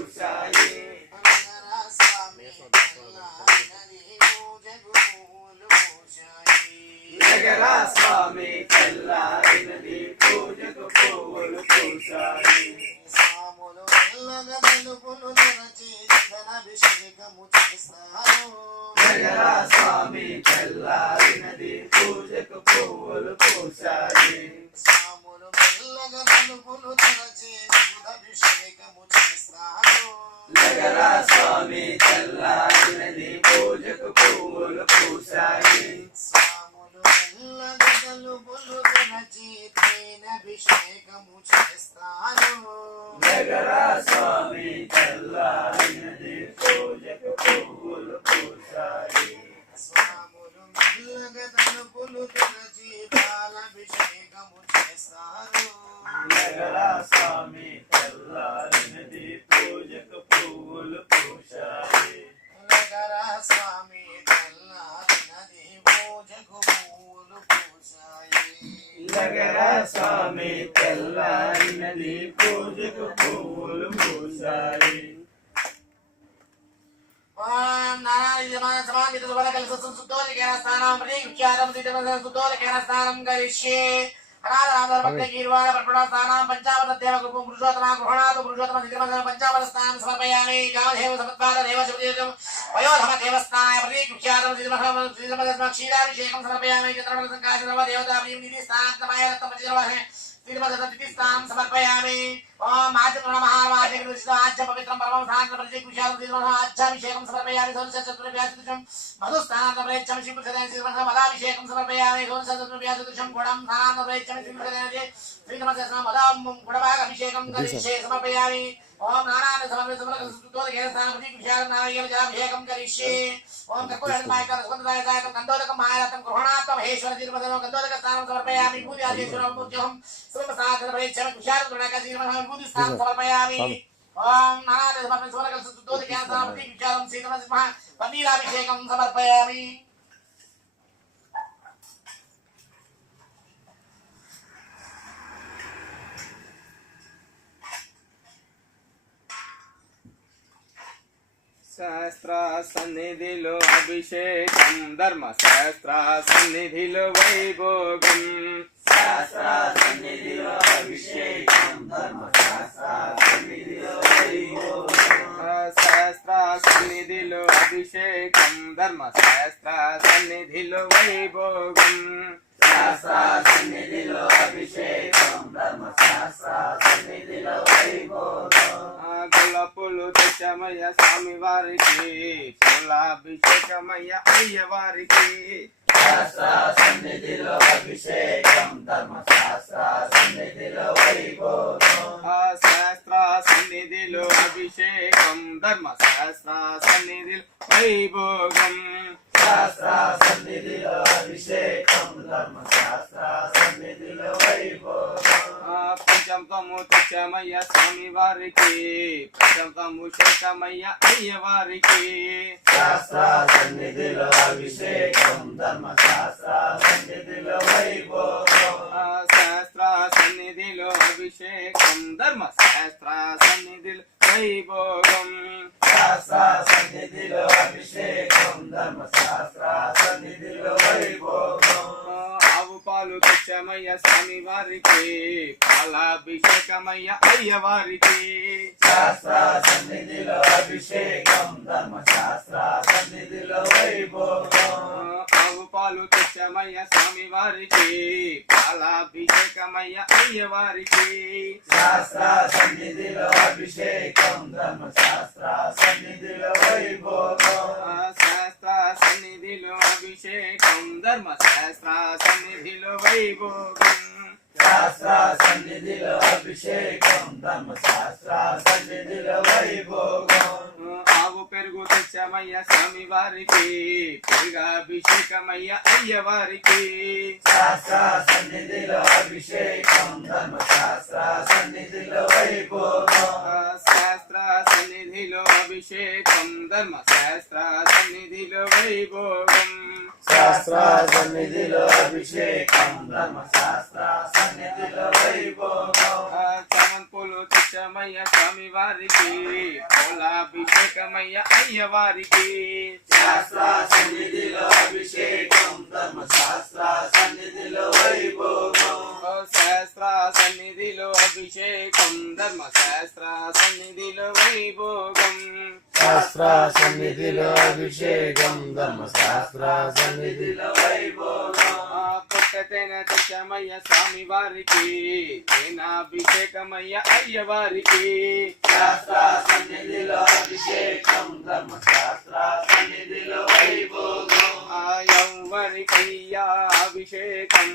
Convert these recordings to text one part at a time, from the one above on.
పూసాయి నగరా స్వామి తెల్లారినది పూజకు పువ్వులు పూసాయి సాములు మెల్లగా తలుపులు తెరచి ధనాభిషేకము చేస్తారు నగరా స్వామి తెల్లారినది పూజకు పువ్వులు పూసాయి సాములు మెల్లగా తలుపులు తెరచి ధనాభిషేకము చేస్తారు నగరా స్వామి తెల్లారినది పూజకు పువ్వులు పూసాయి సాములు మెల్లగా తలుపులు తెరచి తేనభిషేకము చేస్తారు నగరా స్వామి తెల్లారినది పూజకు పువ్వులు పూసాయి సాములు మెల్లగా తలుపులు తెరచి పాలాభిషేకము చేస్తారు నగరా స్వామి తెల్లారినది పూజకు పువ్వులు పూసాయి నగరా స్వామి తెల్లారినది పూజకు పువ్వులు పూసాయి నగరా స్వామి తెల్లారినది పూజకు పువ్వులు పూసాయి స్థానం కరిష్యే పంచావత స్థానం సమర్పయామి కామధేవ సమత్పాద దేవ శివదేవం వయోధమ దేవస్థానాయ ప్రతీక్షారం క్షీరాభిషేకం సమర్పయామి చంద్రమల సంకాశ దేవతా ప్రీతి స్థానమయ రత్నమతిరవహే స్థానం సమర్పయామి ఓం ఆజ్య పవిత్రం పరమం స్థానం ప్రతిక్షాభిషేకం సమర్పయామి సోదృశం మధుస్థానం మదాభిషేకం సమర్పయామి సోదృశం గుణం స్థానం గుణభాగభిషేకం సమర్పయామి ఓం నారాయణ సమర్పితం కరిష్యే ఓం కర్పూరకం కందోదకం మాయాతం గృహణాత్మ మహేశ్వర తిరుపతిలో కందోదక స్థానం సమర్పయామి పూజ ఆదేశ్వరం విభూతి స్థానం సమర్పయామి ఓం నారాయణ సమర్పితం పన్నీరాభిషేకం సమర్పయామి శాస్త్ర సన్నిధిలో అభిషేకం ధర్మ శాస్త్ర సన్నిధిలో వైభోగం శాస్త్ర సన్నిధిలో అభిషేకం ధర్మ శాస్త్ర సన్నిధిలో వైభోగం శాస్త్ర సన్నిధిలో అభిషేకం ధర్మ శాస్త్ర సన్నిధిలో వైభోగం శాస్త్ర సన్నిధిలో అభిషేకం ధర్మ శాస్త్ర సన్నిధిలో వైభోగం గులాపులు తెచ్చమయ్య స్వామి వారికి పూలాభిషేకమయ్య అయ్య వారికి శాస్త్ర సన్నిధిలో అభిషేకం ధర్మ శాస్త్ర సన్నిధిలో వైభోగం శాస్త్ర సన్నిధిలో అభిషేకం ధర్మ శాస్త్ర సన్నిధిలో వైభోగం శాస్త్ర సన్నిధిలో అభిషేకం ధర్మ శాస్త్ర సన్నిధిలో వైభోగం పంచంతము తెచ్చమయ్య స్వామి వారికి పంచంతము శేఖమయ్య అయ్య వారికి శాస్త్ర సన్నిధిలో అభిషేకం ధర్మ శాస్త్ర సన్నిధిలో వైభోగం శాస్త్ర సన్నిధిలో అభిషేకం ధర్మ శాస్త్ర సన్నిధిలో వైభోగం శాస్త్ర సన్నిధిలో అభిషేకం ధర్మ శాస్త్ర సన్నిధిలో వైభోగం ఆవు పాలు తెచ్చమయ్య స్వామి వారికి పాలాభిషేకమయ్య అయ్య వారికి శాస్త్ర సన్నిధిలో అభిషేకం ధర్మ శాస్త్ర సన్నిధిలో వైభోగం ఆవు పాలు తెచ్చమయ్య స్వామి వారికి పాలాభిషేకమయ్య అయ్య వారికి శాస్త్ర సన్నిధిలో అభిషేకం ధర్మ శాస్త్ర సన్నిధిలో వైభోగం శాస్త్ర సన్నిధిలో అభిషేకం ధర్మ శాస్త్ర సన్నిధిలో వైభోగం శాస్త్ర సన్నిధిలో అభిషేకం ధర్మ శాస్త్ర సన్నిధిలో వైభోగం ఆవు పెరుగు తెచ్చమయ్య స్వామి వారికి పెరుగాభిషేకమయ్య అయ్య వారికి శాస్త్ర సన్నిధిలో అభిషేకం ధర్మ శాస్త్ర సన్నిధిలో వైభోగం శాస్త్ర సన్నిధిలో అభిషేకం ధర్మ శాస్త్ర సన్నిధిలో వైభోగం శాస్త్ర సన్నిధిలో అభిషేకం ధర్మ శాస్త్ర సన్నిధిలో వైభోగం చామంతులు తెచ్చ తెచ్చమయ్య స్వామి వారికి పూలాభిషేకమయ్య అయ్య వారికి శాస్త్ర సన్నిధిలో అభిషేకం ధర్మశాస్త్ర సన్నిధిలో వైభోగం ఓ శాస్త్ర సన్నిధిలో అభిషేకం ధర్మశాస్త్ర సన్నిధిలో వైభోగం శాస్త్ర సన్నిధిలో అభిషేకం ధర్మశాస్త్ర సన్నిధిలో వైభోగం పుట్టతేన తెచ్చమయ్య స్వామి వారికి తేనాభిషేకమయ్య అయ్య వారికి శాస్త్ర సన్నిధిలో అభిషేకం ధర్మశాస్త్ర సన్నిధిలో వైభోగం యౌవరికయ్యా అభిషేకం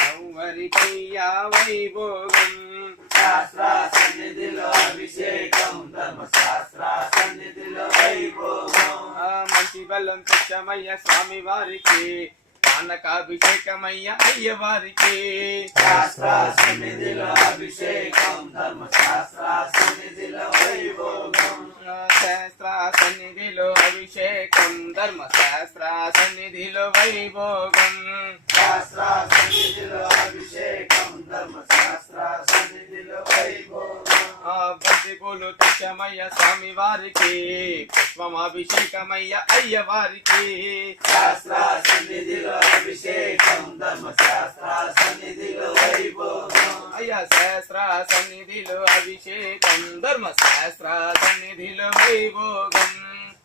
యౌవరికయ్యా వైభోగం శాస్త్ర సన్నిధిలో అభిషేకం ధర్మశాస్త్ర సన్నిధిలో వైభోగం మంచి బలం తెచ్చమయ్య స్వామి వారికి పానకాభిషేకమయ్య అయ్య వారికి శాస్త్ర సన్నిధిలో అభిషేకం ధర్మశాస్త్ర సన్నిధిలో వైభోగం శాస్త్ర సన్నిధిలో అభిషేకం ధర్మశాస్త్ర సన్నిధిలో వైభోగం శాస్త్ర సన్నిధిలో అభిషేకం ధర్మశాస్త్ర సన్నిధిలో వైభోగం బంతి పూలు తెచ్చమయ్య స్వామి వారికి పుష్పమాభిషేకమయ్య అయ్య వారికి శాస్త్ర సన్నిధిలో అభిషేకం ధర్మశాస్త్ర సన్నిధిలో వైభోగం అయ్య శాస్త్ర సన్నిధిలో అభిషేకం ధర్మశాస్త్ర సన్నిధిలో వైభోగం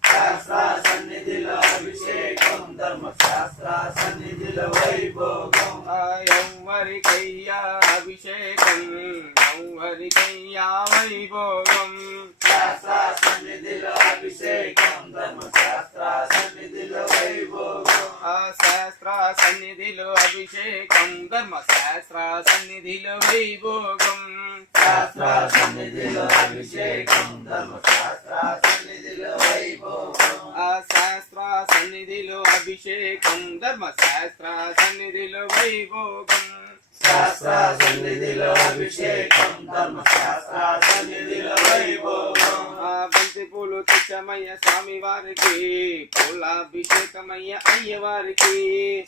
శాస్త్ర సన్నిధిలో అభిషేకం ధర్మశాస్త్ర సన్నిధిలో వైభోగం యౌవరికయ్యా అభిషేకం యౌవరికయ్యా వైభోగం శాస్త్ర సన్నిధిలో అభిషేకం ధర్మశాస్త్ర సన్నిధిలో వైభోగం శాస్త్ర సన్నిధిలో అభిషేకం ధర్మశాస్త్ర సన్నిధిలో వైభోగం శాస్త్ర సన్నిధిలో అభిషేకం ధర్మశాస్త్ర సన్నిధిలో వైభోగం శాస్త్ర సన్నిధిలో అభిషేకం ధర్మశాస్త్ర సన్నిధిలో వైభోగం శాస్త్ర సన్నిధిలో అభిషేకం ధర్మశాస్త్ర సన్నిధిలో వైభోగం బంతి పూలు తెచ్చమయ్య స్వామి వారికి పూలాభిషేకమయ్య అయ్య వారికి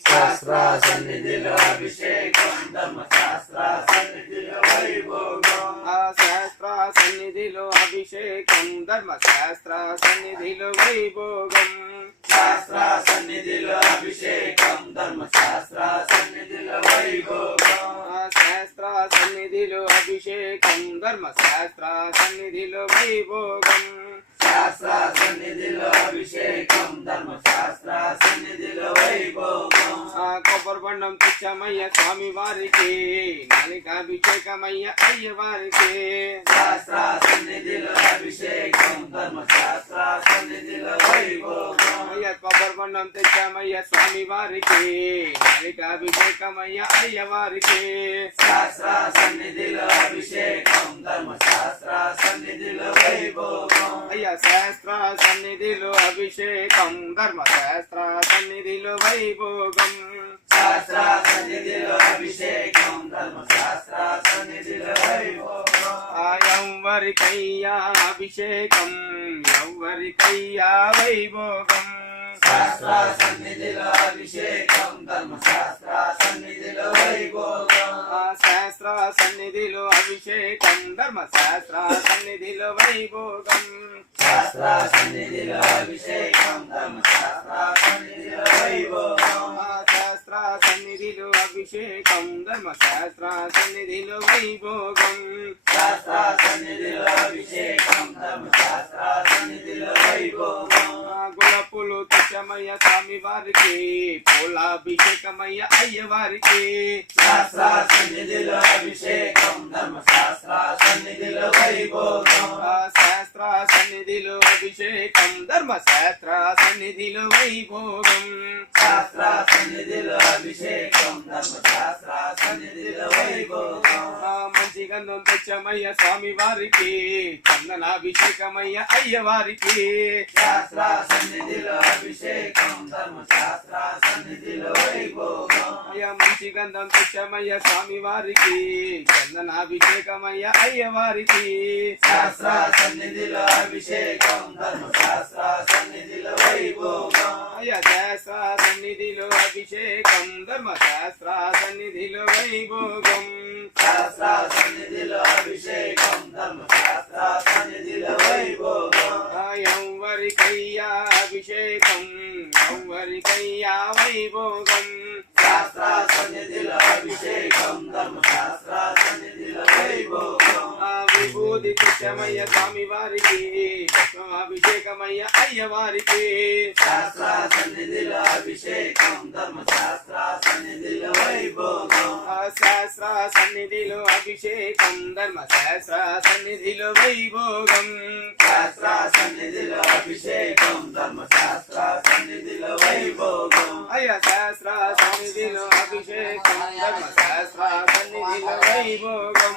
శాస్త్ర సన్నిధిలో అభిషేకం ధర్మశాస్త్ర సన్నిధిలో వైభోగం శాస్త్ర సన్నిధిలో అభిషేకం ధర్మశాస్త్ర సన్నిధిలో వైభోగం శాస్త్ర సన్నిధిలో అభిషేకం ధర్మశాస్త్ర సన్నిధిలో వైభోగం శాస్త్ర సన్నిధిలో అభిషేకం ధర్మశాస్త్ర సన్నిధిలో వైభోగం శాస్త్ర సన్నిధిలో అభిషేకం ధర్మశాస్త్ర సన్నిధిలో వైభోగం కొబ్బరి బండం తెచ్చమయ్య స్వామి వారికి నాలికాభిషేకమయ్య అయ్య వారికి శాస్త్ర సన్నిధిలో అభిషేకం ధర్మశాస్త్ర సన్నిధిలో వైభోగం అయ్య కొబ్బరి బండం తెచ్చమయ్య స్వామి వారికి నాలికాభిషేకమయ్య అయ్య వారికి శాస్త్ర సన్నిధిలో అభిషేకం ధర్మశాస్త్ర సన్నిధిలో వైభోగం అయ్య శాస్త్ర సన్నిధిలో అభిషేకం ధర్మశాస్త్ర సన్నిధిలో వైభోగం శాస్త్ర సన్నిధిలో అభిషేకం ధర్మశాస్త్ర సన్నిధిలో వైభోగం యౌవరికయ్యా అభిషేకం యౌవరికయ్యా వైభోగం శాస్త్ర సన్నిధిలో అభిషేకం ధర్మశాస్త్ర సన్నిధిలో వైభోగం శాస్త్ర సన్నిధిలో అభిషేకం ధర్మశాస్త్ర సన్నిధిలో వైభోగం శాస్త్ర సన్నిధిలో అభిషేకం ధర్మశాస్త్ర సన్నిధిలో వైభోగం శాస్త్ర సన్నిధిలో అభిషేకం ధర్మశాస్త్ర సన్నిధిలో వైభోగం శాస్త్ర సన్నిధిలో అభిషేకం ధర్మశాస్త్ర సన్నిధిలో వైభోగం గులపులు తెచ్చమయ్య స్వామి వారికి పూలాభిషేకమయ్య అయ్య వారికి శాస్త్ర సన్నిధిలో అభిషేకం ధర్మశాస్త్ర సన్నిధిలో వైభోగం శాస్త్ర సన్నిధిలో అభిషేకం ధర్మశాస్త్ర సన్నిధిలో వైభోగం శాస్త్ర సన్నిధిలో అభిషేకం ధర్మశాస్త్ర సన్నిధిలో వైభోగం మంచి గంధం తెచ్చమయ్య స్వామి వారికి చందనాభిషేకమయ్య అయ్య వారికి శాస్త్ర సన్నిధిలో అభిషేకం ధర్మశాస్త్ర సన్నిధిలో వైభోగం మంచి గంధం తెచ్చమయ్య స్వామి వారికి చందనాభిషేకమయ్య అయ్య వారికి శాస్త్ర సన్నిధిలో అభిషేకం ధర్మశాస్త్ర సన్నిధిలో వైభోగం శాస్త్ర సన్నిధిలో అభిషేకం ధర్మశాస్త్ర సన్నిధిలో వైభోగం శాస్త్ర సన్నిధిలో అభిషేకం ధర్మశాస్త్ర వైభోగం విభూతి కృష్ణమయ్య స్వామి వారికి అభిషేకమయ్య అయ్య వారికి శాస్త్ర సన్నిధిలో అభిషేకం ధర్మశాస్త్ర సన్నిధిలో వైభోగం శాస్త్ర సన్నిధిలో అభిషేకం ధర్మశాస్త్ర సన్నిధిలో వైభోగం శాస్త్ర సన్నిధిలో అభిషేకం ధర్మశాస్త్ర సన్నిధిలో వైభోగం అయ్య శాస్త్ర సన్నిధిలో అభిషేకం ధర్మశాస్త్ర సన్నిధిలో వైభోగం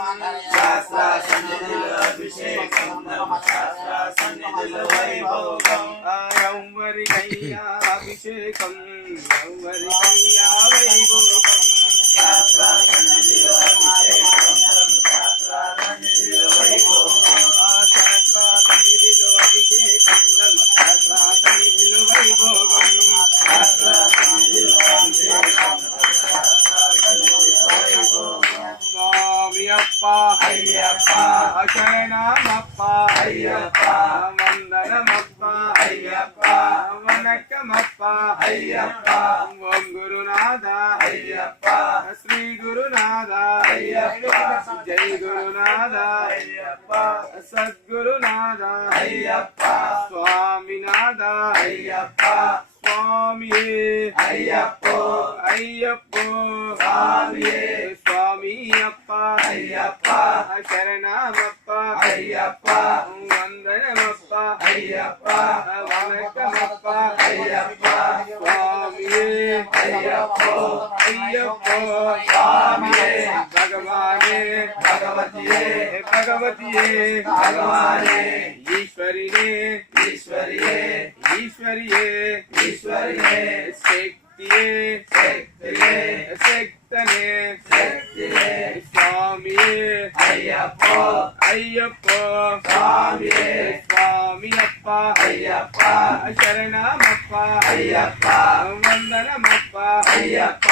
శాస్త్ర సన్నిధిలో అభిషేకం ధర్మశాస్త్ర సన్నిధిలో వైభోగం ఎవరికయ్యా అభిషేకం ఎవరికయ్యా వైభోగం శాస్త్ర సన్నిధిలో అభిషేకం ధర్మశాస్త్ర సన్నిధిలో వైభోగం శాస్త్ర సన్నిధిలో అభిషేకం ధర్మశాస్త్ర సన్నిధిలో వైభోగం శాస్త్ర సన్నిధిలో అభిషేకం ధర్మశాస్త్ర సన్నిధిలో వైభోగం స్వామి అప్ప అయ్యప్ప శరణమప్ప అయ్యప్ప వందనమప్ప అయ్యప్ప వనక్కమప్ప అయ్యప్ప ఓం గురునాథ అయ్యప్ప శ్రీ గురునాథ అయ్యప్ప జై గురునాథ అయ్యప్ప సద్గురునాథ అయ్యప్ప స్వామినాథ అయ్యప్ప స్వామియే అయ్యప్పో అయ్యప్పో స్వామియే స్వామి అప్ప అయ్యప్ప శరణమప్ప అయ్యప్ప వందనమప్ప అయ్యప్ప వనకమప్ప అయ్యప్ప స్వామియే అయ్యప్పో అయ్యప్పో స్వామియే భగవానే భగవతియే భగవతియే భగవానే ఈశ్వరినే ఈశ్వరియే ఈశ్వరియే ఈశ్వరియే శక్తియే శక్తియే శక్తనే శక్తియే స్వామియే అయ్యప్పో అయ్యప్పో స్వామియే స్వామి అప్ప అయ్యప్ప శరణమప్ప అయ్యప్ప వందనమప్ప అయ్యప్ప